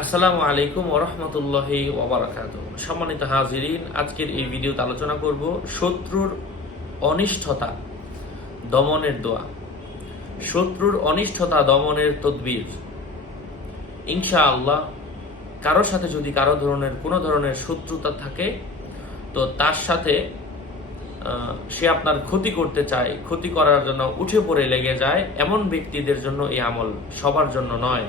আসসালামু আলাইকুম ওরহমতুল্লাহি ওবরাকাত সম্মানিত হাজিরিন, আজকের এই ভিডিওতে আলোচনা করব শত্রুর অনিষ্ঠতা দমনের দোয়া। শত্রুর অনিষ্ঠতা দমনের তদবির। ইনশা আল্লাহ কারোর সাথে যদি কারও ধরনের, কোনো ধরনের শত্রুতা থাকে, তো তার সাথে সে আপনার ক্ষতি করতে চায়, ক্ষতি করার জন্য উঠে পড়ে লেগে যায়, এমন ব্যক্তিদের জন্য এই আমল সবার জন্য নয়।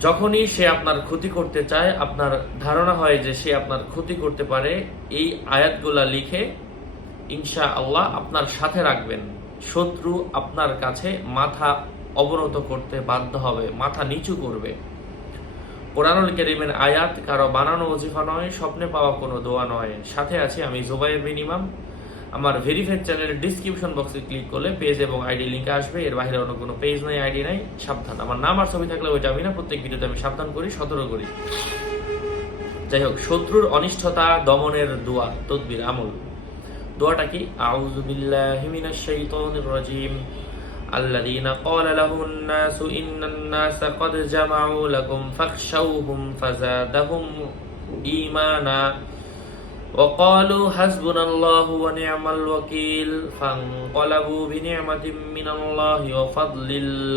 যখনই সে আপনার ক্ষতি করতে চায়, আপনার ধারণা হয় যে সে আপনার ক্ষতি করতে পারে, এই আয়াতগুলা লিখে ইনশা আল্লাহ আপনার সাথে রাখবেন। শত্রু আপনার কাছে মাথা অবনত করতে বাধ্য হবে, মাথা নিচু করবে। কোরআনুল কেরিমের আয়াত কারও বানানো ওজিফা নয়, স্বপ্নে পাওয়া কোনো দোয়া নয়। সাথে আছে আমি জোবাইর বিন ইমাম। আমার ভেরিফাইড চ্যানেলের ডিসক্রিপশন বক্সে ক্লিক করলে পেজ এবং আইডি লিঙ্ক আসবে এর বাইরে অন্য কোনো পেজ নাই আইডি নাই সাবধান আমার নাম আর ছবি থাকলে ওইটা আমি না প্রত্যেক ভিডিওতে আমি সাবধান করি সতর্ক করি যাই হোক শত্রুর অনিষ্ঠতা দমনের দোয়া তদবির আমল দোয়াটা কি আউযু বিল্লাহি মিনাশ শাইতানির রাজিম الذين قال له الناس إن الناس قد جمعوا لكم فاخشوهم فزادهم إيمانا وقالوا حسبنا الله ونعم الوكيل فانقلبوا بنعمة من الله وفضل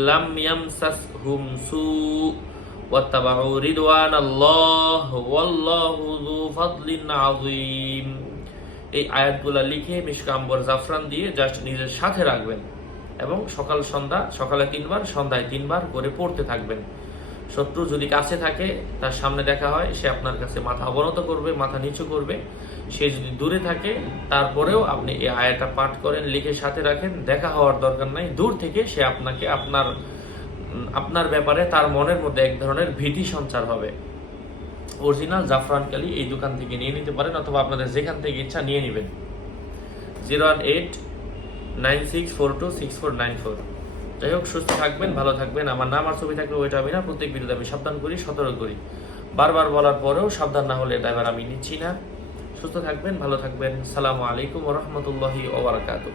لم يمسسهم سوء واتبعوا رضوان الله والله ذو فضل عظيم এই আয়াতগুলা লিখে মিশকাম্বর জাফরান দিয়ে জাস্ট নিজের সাথে রাখবেন এবং সকাল সন্ধ্যা সকালে তিনবার সন্ধ্যায় তিনবার করে পড়তে থাকবেন শত্রু যদি কাছে থাকে, তার সামনে দেখা হয়, সে আপনার কাছে মাথা অবনত করবে, মাথা নিচু করবে। সে যদি দূরে থাকে, তারপরেও আপনি এই আয়াটা পাঠ করেন, লিখে সাথে রাখেন, দেখা হওয়ার দরকার নাই। দূর থেকে সে আপনাকে আপনার আপনার ব্যাপারে তার মনের মধ্যে এক ধরনের ভীতি সঞ্চার হবে। অরিজিনাল জাফরান কালি এই দোকান থেকে নিয়ে নিতে পারেন, অথবা আপনাদের যেখান থেকে ইচ্ছা নিয়ে নেবেন। Zero one eight nine six four two six four nine four. যাই হোক, সুস্থ থাকবেন, ভালো থাকবেন। আমার নাম আর ছবি থাকলে ওইটা আমি না, প্রত্যেক ভিডিওতে আমি সাবধান করি, সতর্ক করি। বারবার বলার পরেও সাবধান না হলে ড্রাইভার আমি নিচ্ছি না। সুস্থ থাকবেন, ভালো থাকবেন। সালামু আলাইকুম রহমতুল্লাহি ওবরাকাতু